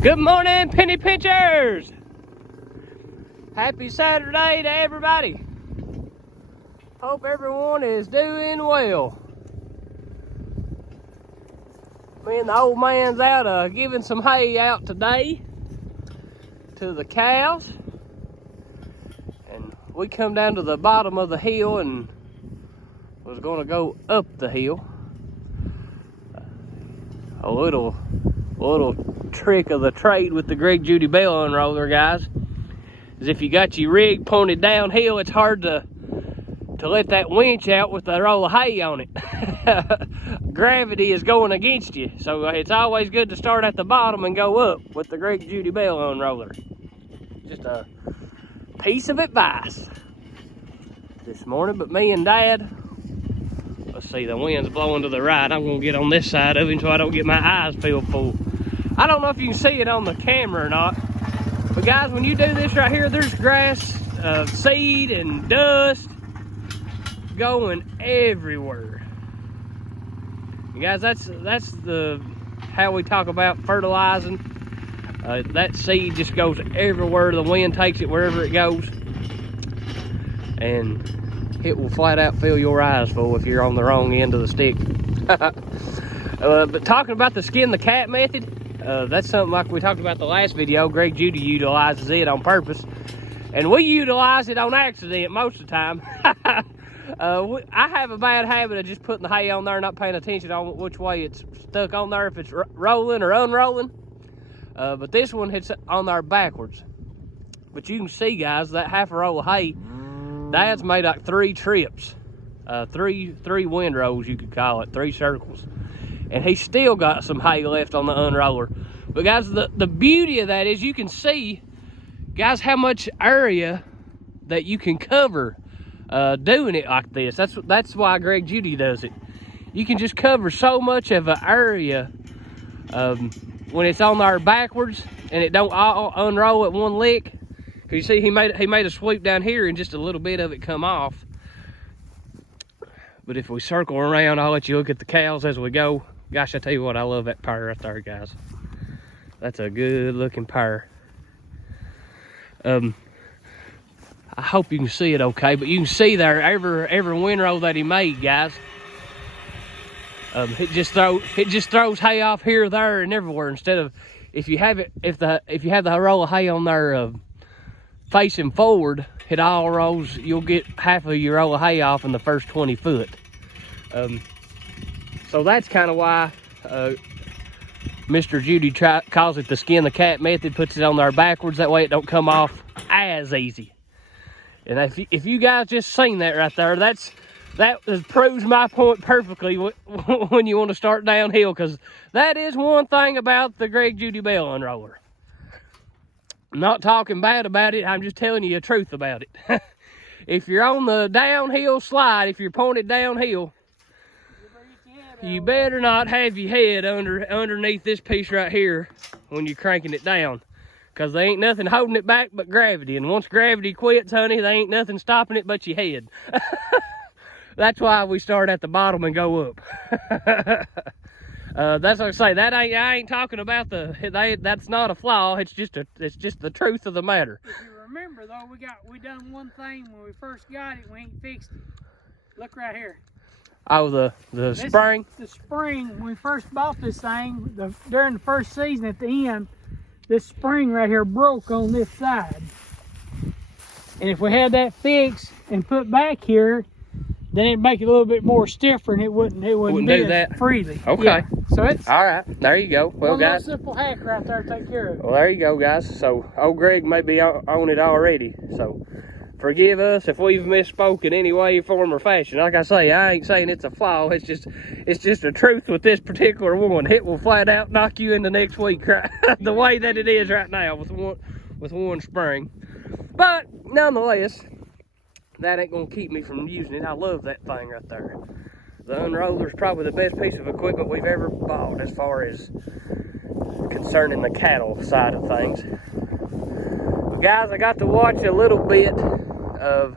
Good morning, penny pinchers! Happy Saturday to everybody. Hope everyone is doing well. Me and the old man's out giving some hay out today to the cows. And we come down to the bottom of the hill and was going to go up the hill. A little trick of the trade with the Greg Judy Bell unroller, guys, is if you got your rig pointed downhill, it's hard to let that winch out with a roll of hay on it. Gravity is going against you, so it's always good to start at the bottom and go up with the Greg Judy Bell unroller. Just a piece of advice this morning. But me and Dad, let's see, the wind's blowing to the right. I'm gonna get on this side of him so I don't get my eyes filled full. I don't know if you can see it on the camera or not, but guys, when you do this right here, there's grass, seed, and dust going everywhere. And guys, that's the how we talk about fertilizing. That seed just goes everywhere. The wind takes it wherever it goes, and it will flat out fill your eyes full if you're on the wrong end of the stick. But talking about the skin the cat method, that's something like we talked about the last video. Greg Judy utilizes it on purpose, and we utilize it on accident most of the time. I have a bad habit of just putting the hay on there and not paying attention on which way it's stuck on there, if it's rolling or unrolling. But this one hits on there backwards. But you can see, guys, that half a roll of hay, Dad's made like 3 trips, three windrows, you could call it, 3 circles, and he's still got some hay left on the unroller. But guys, the beauty of that is you can see, guys, how much area that you can cover doing it like this. That's why Greg Judy does it. You can just cover so much of an area when it's on there backwards, and it don't all unroll at one lick. You see, he made a sweep down here and just a little bit of it come off. But if we circle around, I'll let you look at the cows as we go. Gosh, I tell you what, I love that pair right there, guys. That's a good looking pair. I hope you can see it okay, but you can see there every windrow that he made, guys. It just throws hay off here, there, and everywhere. Instead of if you have the roll of hay on there facing forward, it all rolls. You'll get half of your roll of hay off in the first 20 foot. So that's kind of why Mr. Judy calls it the skin the cat method. Puts it on there backwards, that way it don't come off as easy. And if you guys just seen that right there, that proves my point perfectly when you want to start downhill, because that is one thing about the Greg Judy Bell unroller. I'm not talking bad about it, I'm just telling you the truth about it. If you're on the downhill slide, if you're pointed downhill, you better not have your head underneath this piece right here when you're cranking it down, because there ain't nothing holding it back but gravity. And once gravity quits, honey, there ain't nothing stopping it but your head. That's why we start at the bottom and go up. That's like I say, I ain't talking about that's not a flaw. It's just the truth of the matter. If you remember though, we done one thing when we first got it, we ain't fixed it. Look right here. Oh, the spring? The spring, when we first bought this thing, during the first season at the end, this spring right here broke on this side. And if we had that fixed and put back here, then it'd make it a little bit more stiffer, and it wouldn't do that freely. Okay. Yeah. So it's all right. There you go. Well, guys, simple hack right there to take care of it. Well, there you go, guys. So old Greg may be on it already. So forgive us if we've misspoke in any way, form, or fashion. Like I say, I ain't saying it's a flaw. It's just the truth with this particular one. It will flat out knock you into next week, right? The way that it is right now with one spring. But nonetheless, that ain't gonna keep me from using it. I love that thing right there. The unroller is probably the best piece of equipment we've ever bought as far as concerning the cattle side of things. But guys, I got to watch a little bit of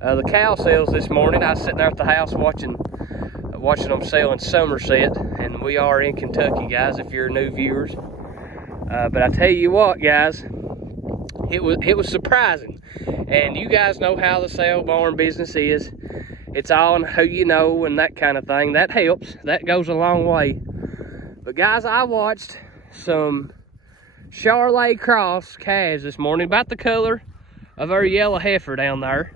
the cow sales this morning. I was sitting there at the house watching them sell in Somerset, and we are in Kentucky, guys, if you're new viewers. But I tell you what, guys, it was surprising. And you guys know how the sale barn business is. It's all on who you know and that kind of thing. That helps. That goes a long way. But guys, I watched some Charolais cross calves this morning, about the color of our yellow heifer down there.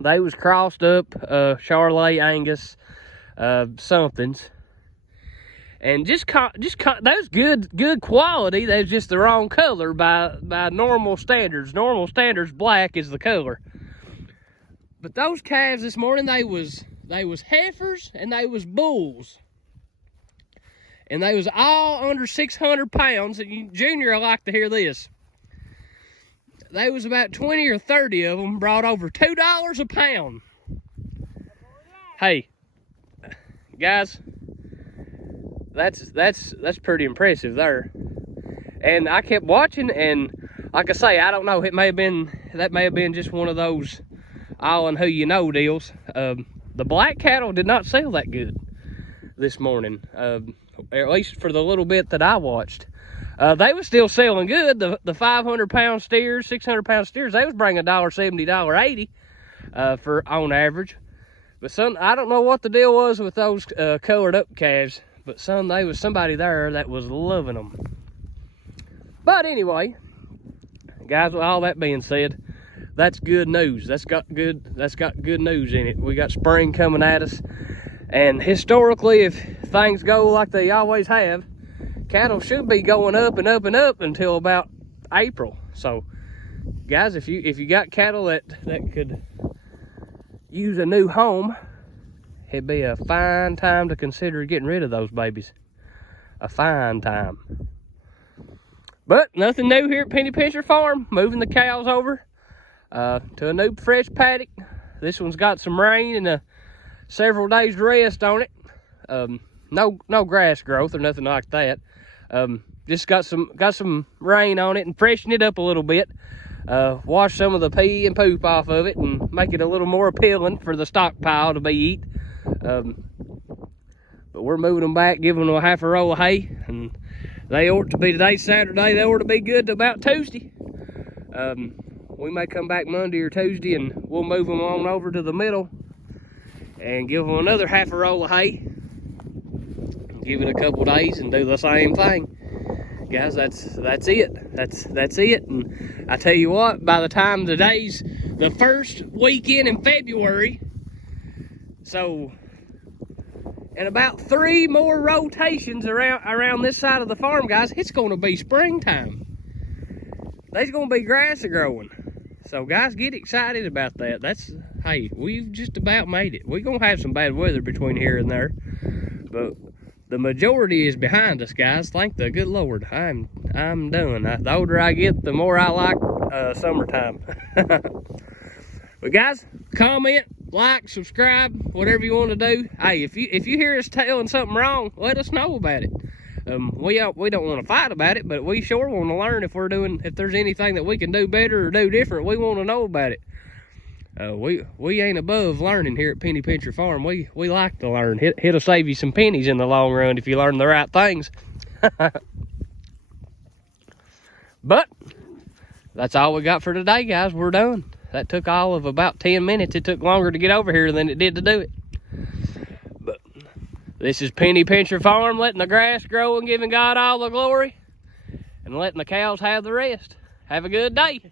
They was crossed up Charolais Angus somethings, and just those good quality. They was just the wrong color by normal standards. Normal standards, black is the color. But those calves this morning, they was heifers and they was bulls. And they was all under 600 pounds. And Junior, I like to hear this. They was about 20 or 30 of them, brought over $2 a pound. Hey, guys, that's pretty impressive there. And I kept watching, and like I say, I don't know. That may have been just one of those all in who you know deals. The black cattle did not sell that good this morning. At least for the little bit that I watched. They was still selling good. The 500 pound steers, 600 pound steers, they was bringing $1.70, $1.80 for on average. But son, I don't know what the deal was with those colored up calves, but son, there was somebody there that was loving them. But anyway, guys, with all that being said, that's good news. That's got good news in it. We got spring coming at us. And historically, if things go like they always have, cattle should be going up and up and up until about April. So, guys, if you got cattle that could use a new home, it'd be a fine time to consider getting rid of those babies. A fine time. But nothing new here at Penny Pincher Farm. Moving the cows over to a new fresh paddock. This one's got some rain and several days rest on it. No grass growth or nothing like that. Just got some rain on it and freshened it up a little bit. Wash some of the pee and poop off of it and make it a little more appealing for the stockpile to be eat. But we're moving them back, giving them a half a roll of hay, and they ought to be, today's Saturday, they ought to be good to about Tuesday. We may come back Monday or Tuesday and we'll move them on over to the middle and give them another half a roll of hay. Give it a couple days and do the same thing. Guys, that's it. That's it. And I tell you what, by the time today's the first weekend in February, so in about 3 more rotations around this side of the farm, guys, it's going to be springtime. There's going to be grass growing. So guys, get excited about that. Hey, we've just about made it. We're going to have some bad weather between here and there, but the majority is behind us, guys. Thank the good Lord. I'm done. The older I get, the more I like summertime. But guys, comment, like, subscribe, whatever you want to do. Hey, if you hear us telling something wrong, let us know about it. We don't want to fight about it, but we sure want to learn if there's anything that we can do better or do different. We want to know about it. We ain't above learning here at Penny Pincher Farm. We like to learn. It'll save you some pennies in the long run if you learn the right things. But that's all we got for today, guys. We're done. That took all of about 10 minutes. It took longer to get over here than it did to do it. But this is Penny Pincher Farm, letting the grass grow and giving God all the glory, and letting the cows have the rest. Have a good day.